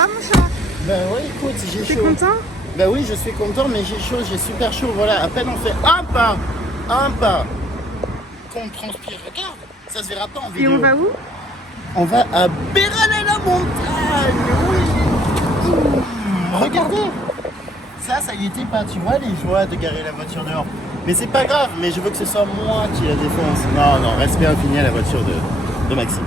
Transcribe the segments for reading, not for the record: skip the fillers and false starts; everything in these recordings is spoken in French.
va mon chat? Bah ouais, écoute, j'ai T'es chaud. content? Bah oui, je suis content, mais j'ai chaud, j'ai super chaud. Voilà, à peine on fait un pas, qu'on transpire. Regarde, ça se verra pas en Et vidéo. on va où? On va à Béralé-la-Montagne. Oui. Regardez. Ça y était pas, tu vois, les joies de garer la voiture dehors. Mais c'est pas grave, mais je veux que ce soit moi qui la défonce. Non, respect infini à la voiture de Maxime.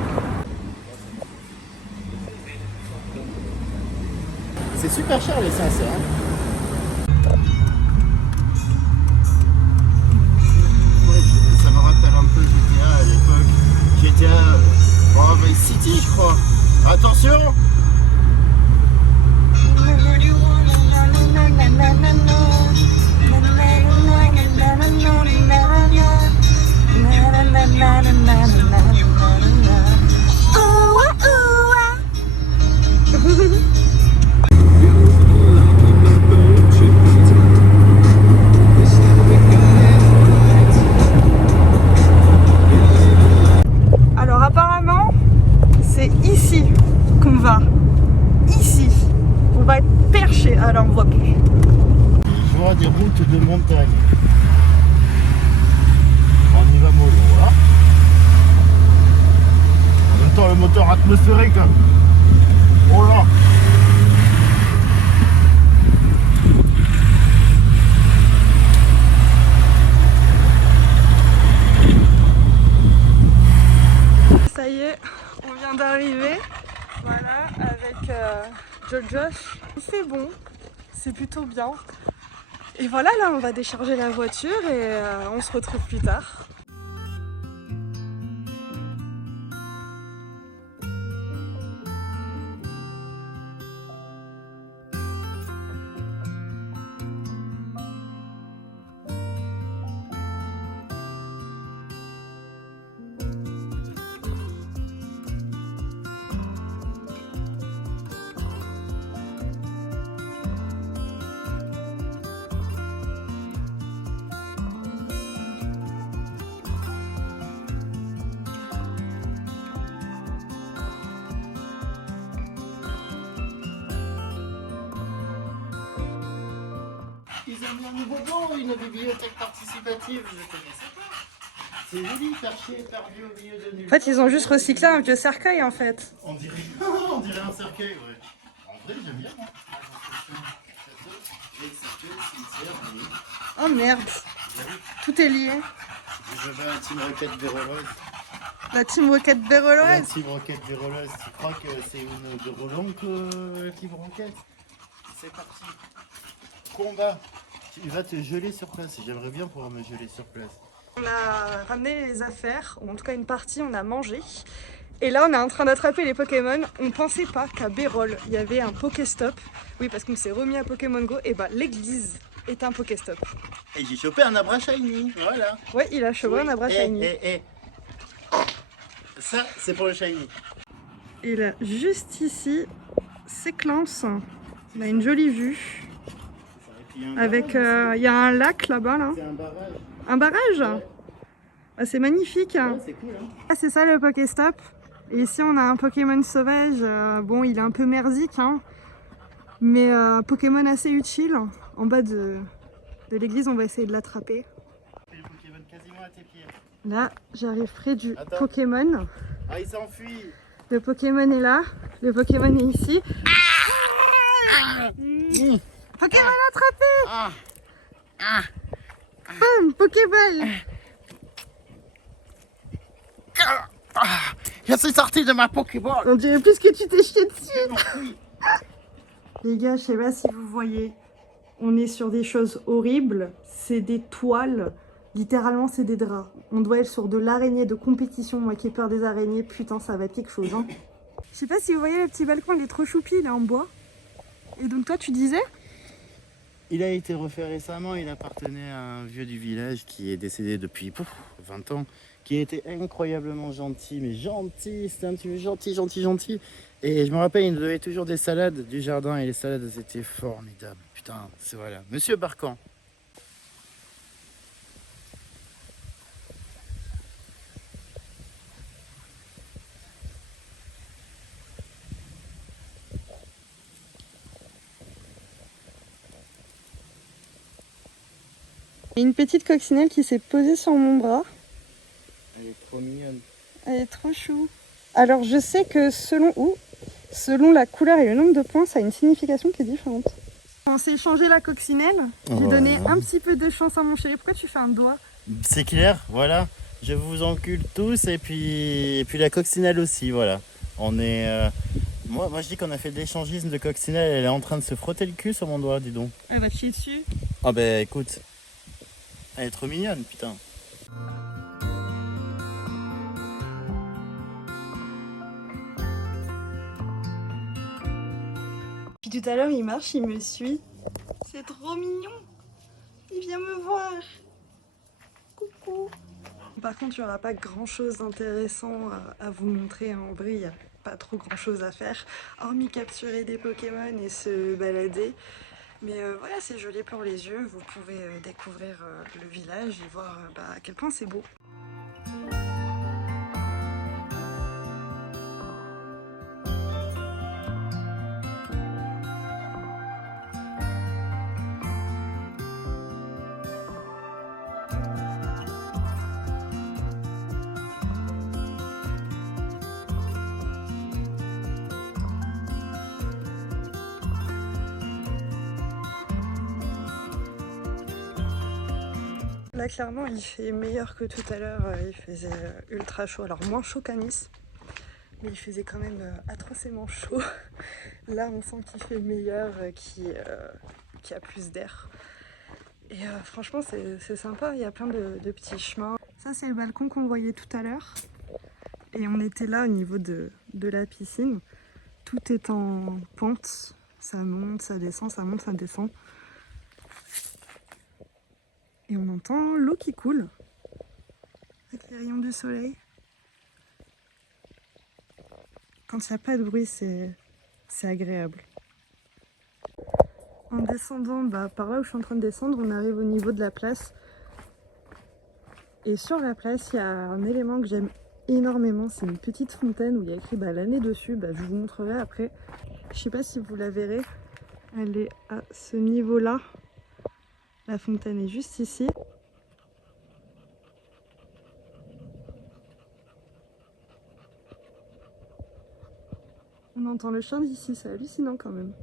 C'est super cher l'essence, hein. Ouais, ça me rappelle un peu GTA à l'époque. GTA Vice City, je crois. Attention! Alors apparemment, c'est ici qu'on va. Ici. On va être perché. Alors on voit plus. Je vois des routes de montagne. On y va mollo, hein. En même temps, le moteur atmosphérique. Oh là! Ça y est, on vient d'arriver. Voilà, avec Josh. Il fait bon, c'est plutôt bien. Et voilà, là, on va décharger la voiture et on se retrouve plus tard. Ils ont mis un nouveau nom, une bibliothèque participative, je connaissais pas. C'est joli, perché, perdu au milieu de nulle En fait, ils ont juste recyclé un vieux cercueil, en fait. On dirait, on dirait un cercueil, ouais. En vrai, j'aime bien, moi. Oh merde, tout est lié. J'avais un Team Rocket Vérolose. La Team Rocket La Vérolose. Team Rocket Vérolose, tu crois que c'est une de Roland que Team Rocket? C'est parti. Combat. Tu vas te geler sur place. J'aimerais bien pouvoir me geler sur place. On a ramené les affaires, ou en tout cas une partie, on a mangé. Et là, on est en train d'attraper les Pokémon. On pensait pas qu'à Bérol, il y avait un Pokéstop. Oui, parce qu'on s'est remis à Pokémon Go. Et bah, l'église est un Pokéstop. Et j'ai chopé un Abra Shiny, voilà. Ouais, il a chopé un Abra Shiny. Ça, c'est pour le Shiny. Et là, juste ici, c'est Clance. On a une jolie vue. Avec, il y a un lac là-bas, là. C'est un barrage. Un barrage? Ouais. Ah, c'est magnifique. Ouais, c'est cool, hein. Ah, c'est ça le Pokéstop. Et ici, on a un Pokémon sauvage. Bon, il est un peu merdique, hein, mais un Pokémon assez utile. En bas de l'église, on va essayer de l'attraper. Le Pokémon quasiment à tes pieds. Là, j'arrive près du Attends. Pokémon. Ah, il s'enfuit. Le Pokémon est là. Le Pokémon est ici. Pokémon attrapé! Bam! Pokéball! Je suis sorti de ma Pokéball. On dirait plus que tu t'es chié dessus. Les gars, je sais pas si vous voyez, on est sur des choses horribles. C'est des toiles. Littéralement, c'est des draps. On doit être sur de l'araignée de compétition. Moi qui ai peur des araignées, putain, ça va être quelque chose. Hein. Je sais pas si vous voyez le petit balcon, il est trop choupi, il est en bois. Et donc toi, tu disais? Il a été refait récemment. Il appartenait à un vieux du village qui est décédé depuis 20 ans. Qui était incroyablement gentil, mais gentil, c'était un petit peu gentil. Et je me rappelle, il nous donnait toujours des salades du jardin et les salades étaient formidables. Putain, c'est voilà. Monsieur Barcan. Il y a une petite coccinelle qui s'est posée sur mon bras. Elle est trop mignonne. Elle est trop chou. Alors je sais que selon la couleur et le nombre de points, ça a une signification qui est différente. On s'est échangé la coccinelle. J'ai donné un petit peu de chance à mon chéri. Pourquoi tu fais un doigt? C'est clair, voilà. Je vous encule tous et puis la coccinelle aussi, voilà. On est... Moi je dis qu'on a fait de l'échangisme de coccinelle, elle est en train de se frotter le cul sur mon doigt, dis donc. Elle va te chier dessus. Ah bah écoute, elle est trop mignonne, putain. Puis tout à l'heure il marche, il me suit. C'est trop mignon. Il vient me voir. Coucou. Par contre, il n'y aura pas grand chose d'intéressant à vous montrer. En vrai, il n'y a pas trop grand chose à faire, hormis capturer des Pokémon et se balader. Mais voilà, c'est joli pour les yeux. Vous pouvez découvrir le village et voir à quel point c'est beau. Là clairement il fait meilleur que tout à l'heure, il faisait ultra chaud, alors moins chaud qu'à Nice, mais il faisait quand même atrocement chaud. Là on sent qu'il fait meilleur, qu'il y a plus d'air. Et franchement c'est sympa, il y a plein de petits chemins. Ça c'est le balcon qu'on voyait tout à l'heure. Et on était là au niveau de la piscine. Tout est en pente, ça monte, ça descend, ça monte, ça descend. Et on entend l'eau qui coule avec les rayons du soleil. Quand il n'y a pas de bruit, c'est agréable. En descendant par là où je suis en train de descendre, on arrive au niveau de la place. Et sur la place, il y a un élément que j'aime énormément. C'est une petite fontaine où il y a écrit l'année dessus. Je vous montrerai après. Je ne sais pas si vous la verrez. Elle est à ce niveau-là. La fontaine est juste ici. On entend le chant d'ici, c'est hallucinant quand même.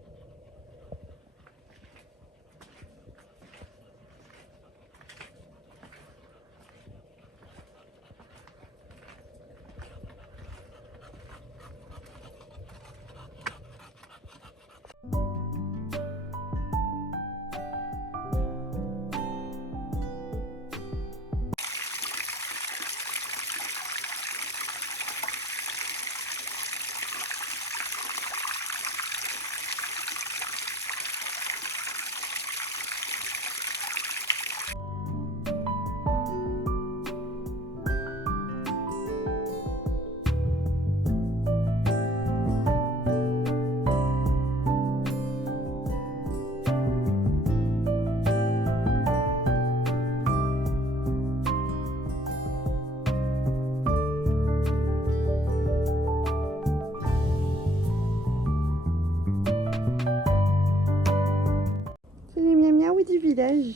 C'est les miaou du village.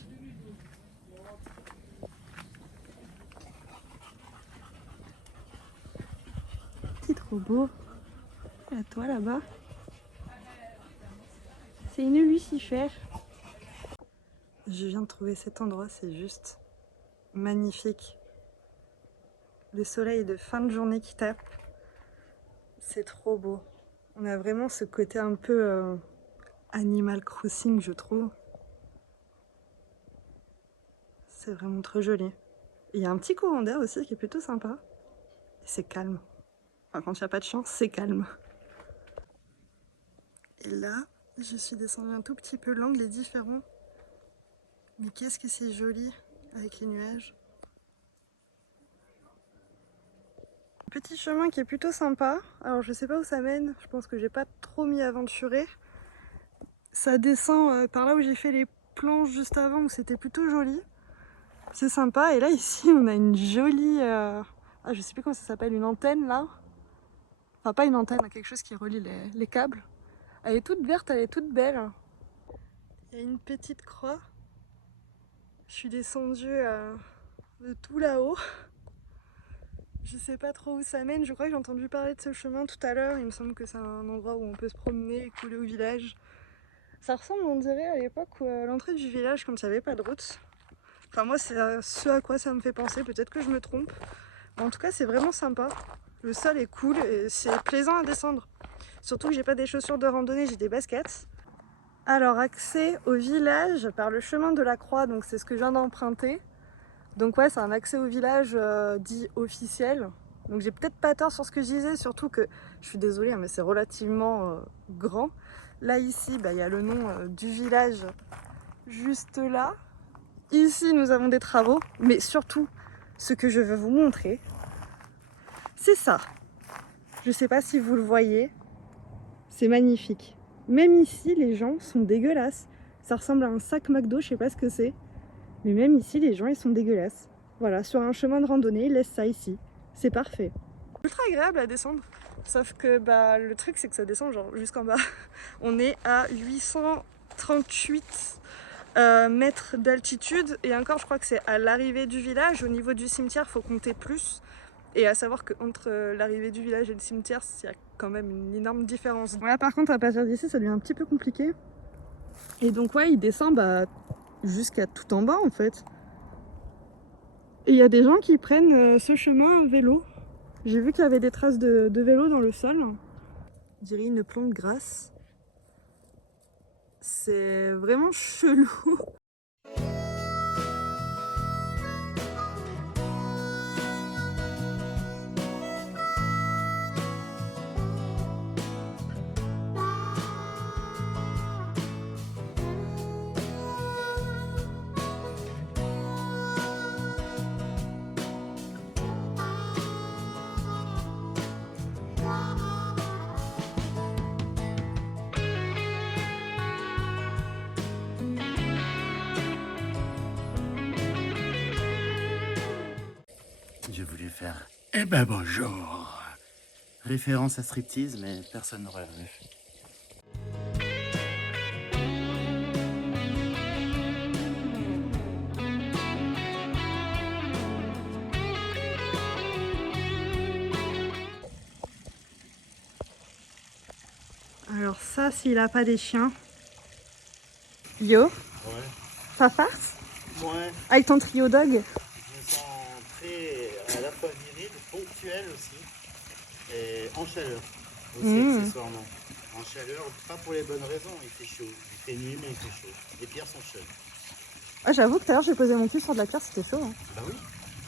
C'est trop beau. À toi là-bas. C'est une lucifère. Je viens de trouver cet endroit, c'est juste magnifique. Le soleil de fin de journée qui tape. C'est trop beau. On a vraiment ce côté un peu Animal Crossing, je trouve. C'est vraiment trop joli. Il y a un petit courant d'air aussi qui est plutôt sympa. Et c'est calme. Enfin, quand il n'y a pas de chance, c'est calme. Et là, je suis descendue un tout petit peu, l'angle est différent. Mais qu'est-ce que c'est joli avec les nuages. Petit chemin qui est plutôt sympa. Alors je sais pas où ça mène, je pense que j'ai pas trop m'y aventurer. Ça descend par là où j'ai fait les planches juste avant où c'était plutôt joli. C'est sympa. Et là ici on a une jolie... je sais plus comment ça s'appelle, une antenne là. Enfin pas une antenne, quelque chose qui relie les câbles. Elle est toute verte, elle est toute belle. Il y a une petite croix. Je suis descendue de tout là-haut. Je sais pas trop où ça mène, je crois que j'ai entendu parler de ce chemin tout à l'heure. Il me semble que c'est un endroit où on peut se promener et couler au village. Ça ressemble, on dirait, à l'époque à l'entrée du village quand il n'y avait pas de route. Enfin moi c'est ce à quoi ça me fait penser, peut-être que je me trompe. Mais en tout cas c'est vraiment sympa. Le sol est cool et c'est plaisant à descendre. Surtout que j'ai pas des chaussures de randonnée, j'ai des baskets. Alors accès au village par le chemin de la Croix, donc c'est ce que je viens d'emprunter. Donc ouais, c'est un accès au village dit officiel. Donc j'ai peut-être pas tort sur ce que je disais, surtout que, je suis désolée, hein, mais c'est relativement grand. Là ici, bah, y a le nom du village juste là. Ici, nous avons des travaux, mais surtout, ce que je veux vous montrer, c'est ça. Je sais pas si vous le voyez, c'est magnifique. Même ici, les gens sont dégueulasses. Ça ressemble à un sac McDo, je sais pas ce que c'est. Mais même ici, les gens, ils sont dégueulasses. Voilà, sur un chemin de randonnée, ils laissent ça ici. C'est parfait. Ultra agréable à descendre. Sauf que bah, le truc, c'est que ça descend genre jusqu'en bas. On est à 838 mètres d'altitude. Et encore, je crois que c'est à l'arrivée du village. Au niveau du cimetière, il faut compter plus. Et à savoir qu'entre l'arrivée du village et le cimetière, il y a quand même une énorme différence. Voilà, par contre, à partir d'ici, ça devient un petit peu compliqué. Et donc, ouais, il descend bah, jusqu'à tout en bas, en fait. Et il y a des gens qui prennent ce chemin à vélo. J'ai vu qu'il y avait des traces de vélo dans le sol. On dirait une plante grasse. C'est vraiment chelou. J'ai voulu faire eh ben bonjour. Référence à striptease, mais personne n'aurait vu. Alors ça, s'il a pas des chiens. Yo, Ouais. ça farce Ouais. avec ton trio dog. Je me sens très à la fois viril, ponctuel aussi, et en chaleur aussi accessoirement. En chaleur, pas pour les bonnes raisons, il fait chaud. Il fait nuit mais il fait chaud. Les pierres sont chaudes. Ah, j'avoue que tout à l'heure j'ai posé mon pied sur de la pierre, c'était chaud. Hein. Bah oui,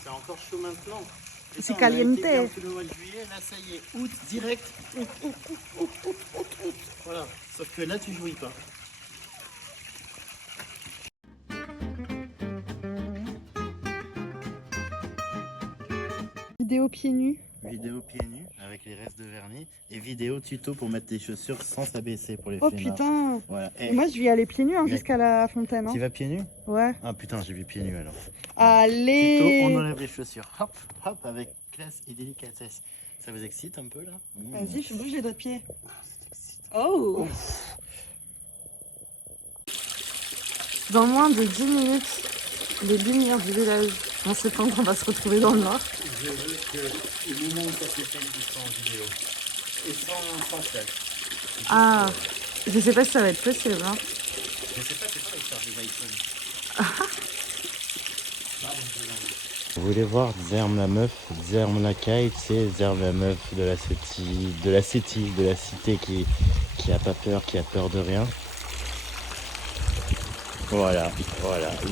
c'est encore chaud maintenant. Et C'est ça, on a été caliente. bien tout le mois de juillet, là ça y est, août direct. Août. Voilà, sauf que là tu jouis pas. Vidéo pieds nus. Vidéo pieds nus avec les restes de vernis et vidéo tuto pour mettre des chaussures sans s'abaisser pour les Oh flemmards. putain. Voilà. Et moi je vais y aller pieds nus hein, Mais- jusqu'à la fontaine. Hein. Tu vas pieds nus? Ouais. Ah putain, j'ai vu pieds nus alors. Allez. Tuto, on enlève les chaussures. Hop, hop, avec classe et délicatesse. Ça vous excite un peu là? Vas-y, je bouge les doigts de pied. Ça t'excite. Oh. Dans moins de 10 minutes, les lumières du village vont s'éteindre, on va se retrouver dans le noir. Je veux que le moment où ça s'éteint, il soit en vidéo. Et sans flash. Ah, je sais pas si ça va être possible. Hein. Je sais pas, c'est pas avec des iPhones. Vous voulez voir Zerm la meuf, Zerm la kite, c'est Zerm la meuf de la city, de la cité qui a pas peur, qui a peur de rien. Voilà,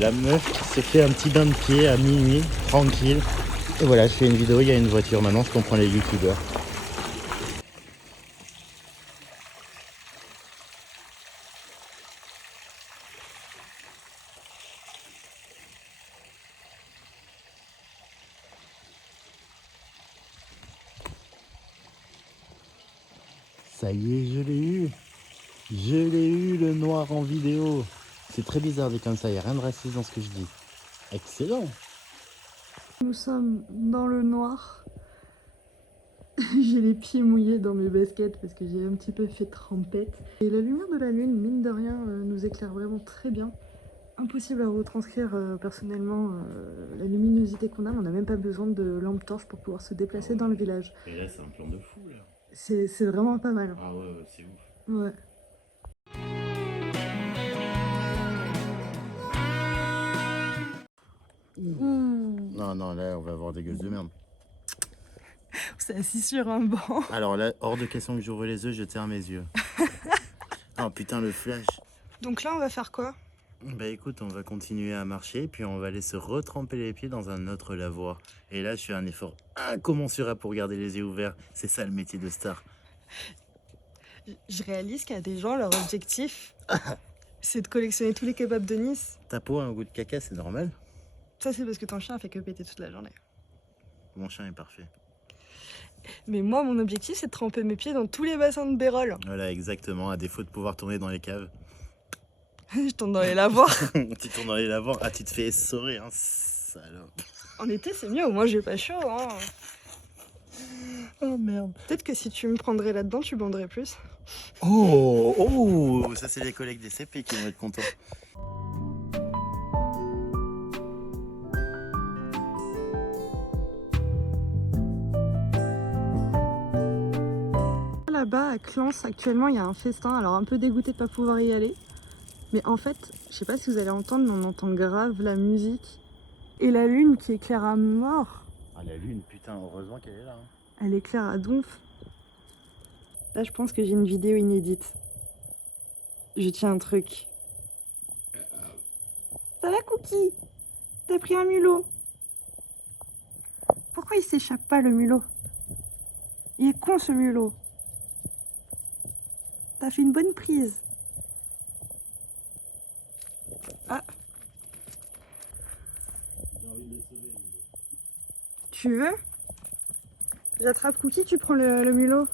la meuf qui s'est fait un petit bain de pied à minuit, tranquille. Et voilà, je fais une vidéo, il y a une voiture, maintenant je comprends les youtubeurs. Ça y est, je l'ai eu. Je l'ai eu, le noir en vidéo. C'est très bizarre dit comme ça, il n'y a rien de raciste dans ce que je dis. Excellent. Nous sommes dans le noir. J'ai les pieds mouillés dans mes baskets parce que j'ai un petit peu fait trempette. Et la lumière de la lune, mine de rien, nous éclaire vraiment très bien. Impossible à retranscrire personnellement la luminosité qu'on a, mais on n'a même pas besoin de lampe torche pour pouvoir se déplacer dans le village. Et là, c'est un plan de fou, là. C'est vraiment pas mal. Ah ouais, c'est ouf. Ouais. Non, non, là, on va avoir des gueules de merde. C'est assis sur un banc. Alors là, hors de question que j'ouvre les yeux, je tire mes yeux. Oh putain, le flash. Donc là, on va faire quoi? Bah écoute, on va continuer à marcher, puis on va aller se retremper les pieds dans un autre lavoir. Et là, je fais un effort incommensurable pour garder les yeux ouverts. C'est ça le métier de star. Je réalise qu'il y a des gens, leur objectif, c'est de collectionner tous les kebabs de Nice. Ta peau a un goût de caca, c'est normal. Ça, c'est parce que ton chien a fait que péter toute la journée. Mon chien est parfait. Mais moi, mon objectif, c'est de tremper mes pieds dans tous les bassins de Bérol. Voilà, exactement. À défaut de pouvoir tourner dans les caves. Je tourne dans les lavoirs. Tu tournes dans les lavoirs. Ah, tu te fais essorer, hein, salope. En été, c'est mieux, au moins j'ai pas chaud. Hein. Oh merde. Peut-être que si tu me prendrais là-dedans, tu banderais plus. Oh, oh, ça c'est les collègues des CP qui vont être contents. Là-bas, à Clans, actuellement, il y a un festin. Alors, un peu dégoûté de pas pouvoir y aller. Mais en fait, je sais pas si vous allez entendre, mais on entend grave la musique. Et la lune qui éclaire à mort. Ah, la lune, putain, heureusement qu'elle est là. Hein. Elle éclaire à donf. Là, je pense que j'ai une vidéo inédite. Je tiens un truc. Ça va, Cookie? T'as pris un mulot? Pourquoi il s'échappe pas, le mulot? Il est con, ce mulot. T'as fait une bonne prise. Ah. J'ai envie de le sauver. Tu veux? J'attrape Cookie, tu prends le mulot.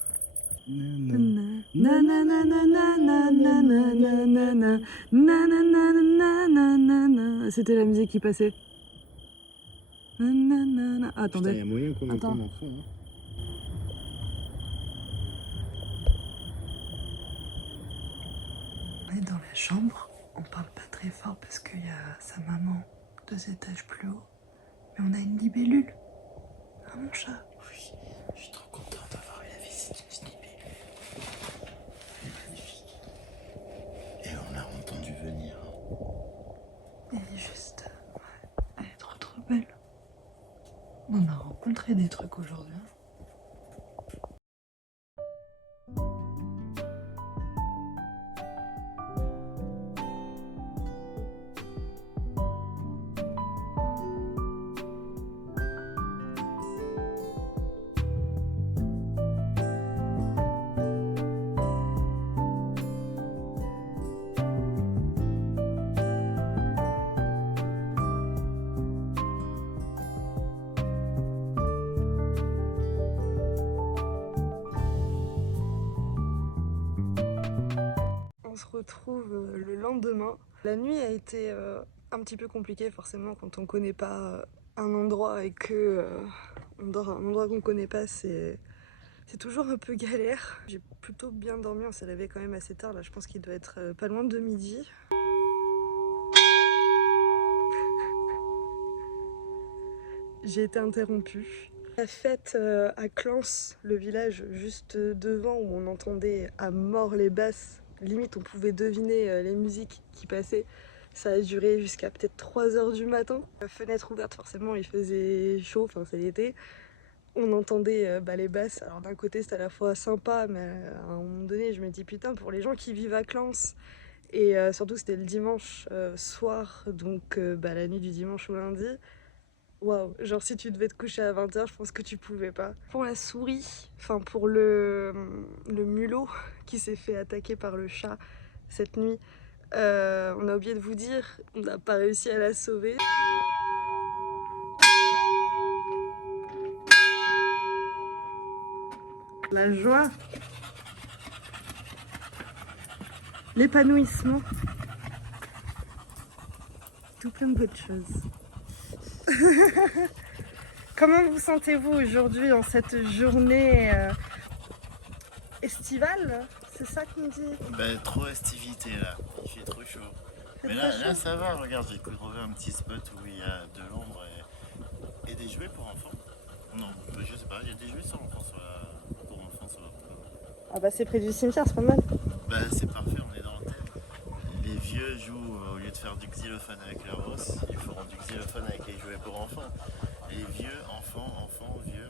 C'était la musique qui passait. Attendez. Il y a moyen qu'on Attends. entende en fond. Hein. On est dans la chambre, on parle pas très fort parce qu'il y a sa maman 2 étages plus haut. Mais on a une libellule. Ah, mon chat. Oui, je suis trop content d'avoir eu la visite d'une libellule. Elle est magnifique. Et on l'a entendu venir. Elle est juste... ouais, elle est trop trop belle. On a rencontré des trucs aujourd'hui. On se retrouve le lendemain. La nuit a été un petit peu compliquée forcément quand on connaît pas un endroit et que on dort à un endroit qu'on connaît pas, c'est toujours un peu galère. J'ai plutôt bien dormi, on s'est levé quand même assez tard là, je pense qu'il doit être pas loin de midi. J'ai été interrompue. La fête à Clans, le village juste devant où on entendait à mort les basses, limite on pouvait deviner les musiques qui passaient. Ça a duré jusqu'à peut-être 3 h du matin. Fenêtre ouverte, forcément il faisait chaud, enfin c'est l'été. On entendait les basses, alors d'un côté c'était à la fois sympa, mais à un moment donné je me dis putain, pour les gens qui vivent à Clans, et surtout c'était le dimanche soir, donc la nuit du dimanche au lundi. Waouh, genre si tu devais te coucher à 20 h, je pense que tu pouvais pas. Pour la souris, enfin pour le mulot qui s'est fait attaquer par le chat cette nuit, on a oublié de vous dire, on n'a pas réussi à la sauver. La joie, l'épanouissement, tout plein de bonnes choses. Comment vous sentez-vous aujourd'hui en cette journée estivale? C'est ça qu'on dit? Trop estivité là, il fait trop chaud. Mais là, ça va, regarde, j'ai trouvé un petit spot où il y a de l'ombre et des jouets pour enfants. Non, je sais pas, il y a des jouets pour enfants sur la route. Ah bah c'est près du cimetière, c'est pas mal. Bah c'est parfait, on est dans le thème. Les vieux jouent, au lieu de faire du xylophone avec leur os, ils feront du xylophone avec les jouets pour enfants. Les vieux, enfants, vieux.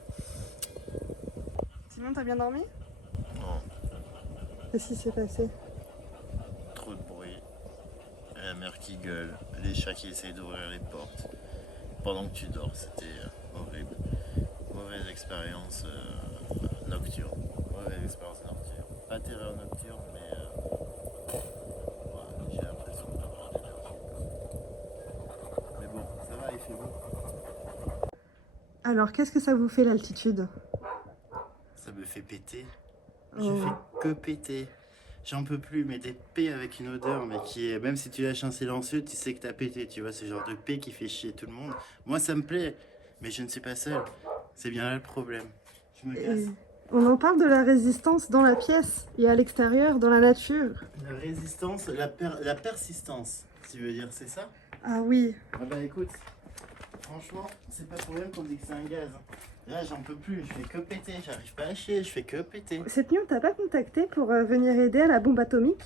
Simon, t'as bien dormi? Non, Qu'est-ce qui s'est passé? trop de bruit. La mère qui gueule, les chats qui essayent d'ouvrir les portes. Pendant que tu dors, c'était horrible. Mauvaise expérience nocturne. Mauvaise expérience nocturne. Pas terreur nocturne, mais ouais, j'ai l'impression de pas avoir d'énergie. Mais bon, ça va, il fait beau. Alors, qu'est-ce que ça vous fait l'altitude? Ça me fait péter. Oh. Je fais que péter. J'en peux plus, mais des pets avec une odeur, mais qui est, même si tu lâches un silencieux, tu sais que t'as pété, tu vois, ce genre de paix qui fait chier tout le monde. Moi, ça me plaît, mais je ne suis pas seul. C'est bien là le problème. Je me casse. On en parle de la résistance dans la pièce et à l'extérieur, dans la nature. La résistance, la persistance, tu veux dire, c'est ça? Ah oui. Ah bah écoute, franchement, c'est pas pour rien qu'on dit que c'est un gaz. Là, j'en peux plus, je fais que péter, j'arrive pas à chier, je fais que péter. Cette nuit, on t'a pas contacté pour venir aider à la bombe atomique?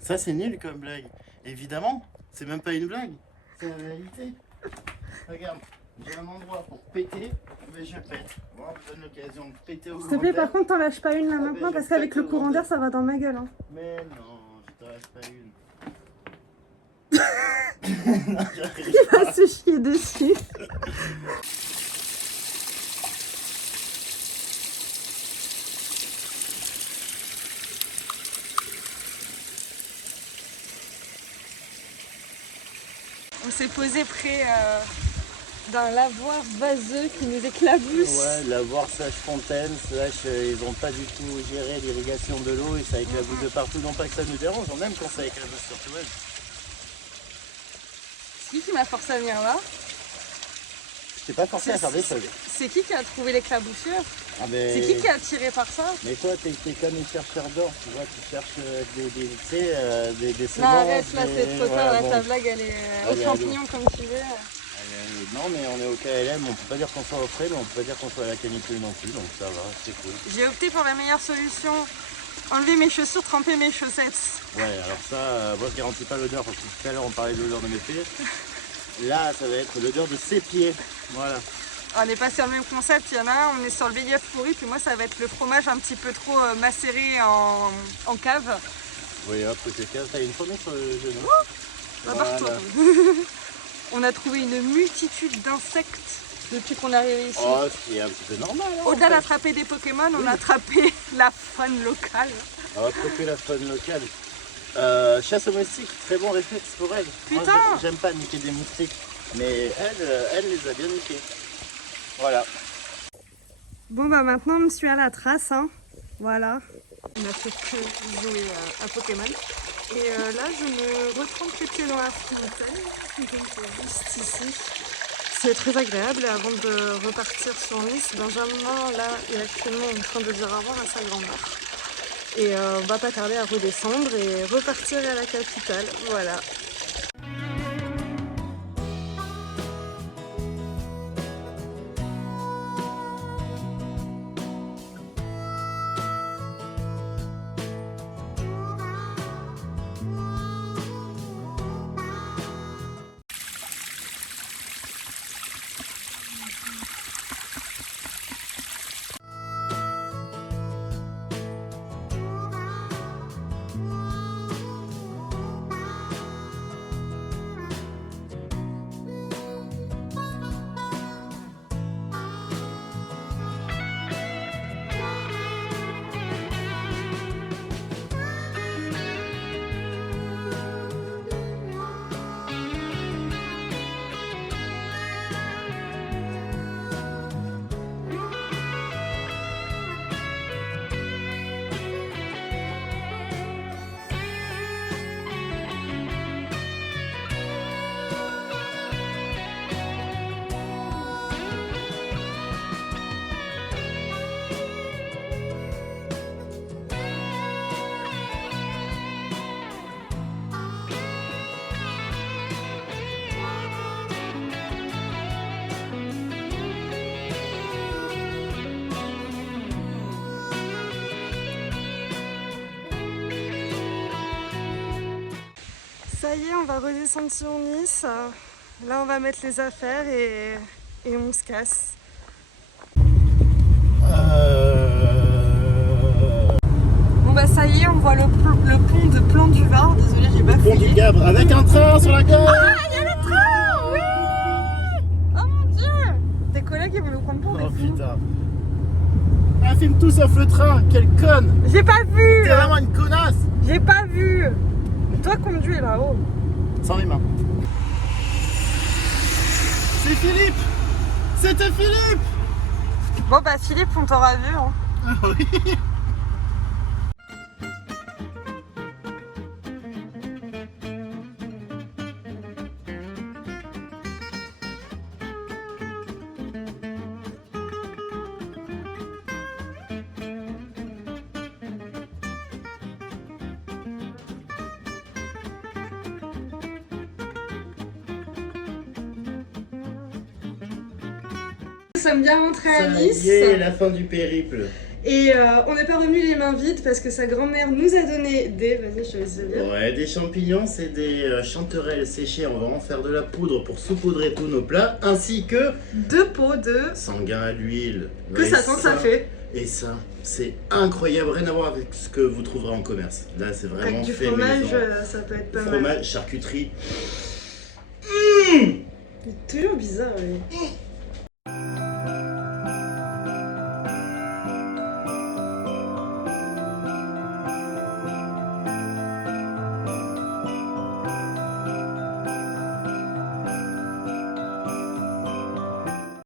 Ça, c'est nul comme blague. Évidemment, c'est même pas une blague, c'est la réalité. Regarde, j'ai un endroit pour péter, mais je pète. Moi, on me donne l'occasion de péter au S'il te plaît, par contre, t'en lâches pas une là Ah, maintenant mais parce je qu'avec pète le au courant d'air, vendeur. ça va dans ma gueule. Hein. Mais non, je te reste pas une. Non, j'arrive Il va pas. se chier dessus. On s'est posé près d'un lavoir vaseux qui nous éclabousse. Ouais, lavoir slash fontaine, slash ils ont pas du tout géré l'irrigation de l'eau et ça éclabousse de partout. Non pas que ça nous dérange, on aime quand ça éclabousse surtout. Ouais. C'est qui m'a forcé à venir là? Je t'ai pas forcé à faire des choses. C'est qui a trouvé l'éclaboussure? Ah, mais... C'est qui a attiré par ça? Mais toi, t'es comme les chercheurs d'or, tu vois, tu cherches des Non, semences. arrête, là c'est trop tard, là, bon. ta blague elle est Allez, aux champignons comme tu veux. Non, mais on est au KLM, on peut pas dire qu'on soit au frais, mais on peut pas dire qu'on soit à la canicule non plus, donc ça va, c'est cool. J'ai opté pour la meilleure solution, enlever mes chaussures, tremper mes chaussettes. Ouais, alors ça, moi je garantis pas l'odeur, parce que tout à l'heure on parlait de l'odeur de mes pieds. Là, ça va être l'odeur de ses pieds, voilà. On n'est pas sur le même concept, il y en a un, on est sur le bélier pourri, puis moi ça va être le fromage un petit peu trop macéré en cave. Oui, hop, côté cave, t'as une fourmi sur le genou. Bah, barre-toi. On a trouvé une multitude d'insectes depuis qu'on est arrivé ici. Oh, ce qui est un petit peu normal. Hein, Au-delà d'attraper des Pokémon, on a attrapé la faune locale. On va attraper la faune locale. Chasse aux moustiques, très bon réflexe pour elle. Putain! Moi, j'aime pas niquer des moustiques, mais elle les a bien niqués. Voilà. Bon bah maintenant on me suit à la trace, hein. Voilà. On a fait que jouer à Pokémon. Et là je me retrempe les pieds dans la fontaine, donc juste ici. C'est très agréable et avant de repartir sur Nice, Benjamin là est actuellement en train de dire au revoir à sa grand-mère. Et on va pas tarder à redescendre et repartir à la capitale, voilà. Ça y est, on va redescendre sur Nice. Là, on va mettre les affaires et on se casse. Bon bah ça y est, on voit le pont de Plan du Var. Désolée, j'ai pas Pont du fouillé. Gavre avec un train sur la gare. Ah, il y a le train. Oui. Oh mon dieu. Tes collègues, ils vont nous prendre pour des Oh fous. putain. Elle filme tout sauf le train, quelle conne. J'ai pas vu. T'es vraiment une connasse. J'ai pas vu. Toi, conduis là-haut. Sans les mains. C'est Philippe. C'était Philippe. Bon bah Philippe, on t'aura vu. Hein. Ah oui. Nous sommes bien rentrés à Ça Nice. y est, la fin du périple. Et on n'est pas revenu les mains vides parce que sa grand-mère nous a donné des... Vas-y, je te laisse le dire. Ouais, des champignons, c'est des chanterelles séchées. On va en faire de la poudre pour saupoudrer tous nos plats, ainsi que 2 pots de... sanguin à l'huile. Que Ouais, ça sent, ça fait. Et ça, c'est incroyable, rien à voir avec ce que vous trouverez en commerce. Là, c'est vraiment Avec du fait fromage, maison. ça peut être pas mal. Fromage, charcuterie. Il est toujours bizarre, lui.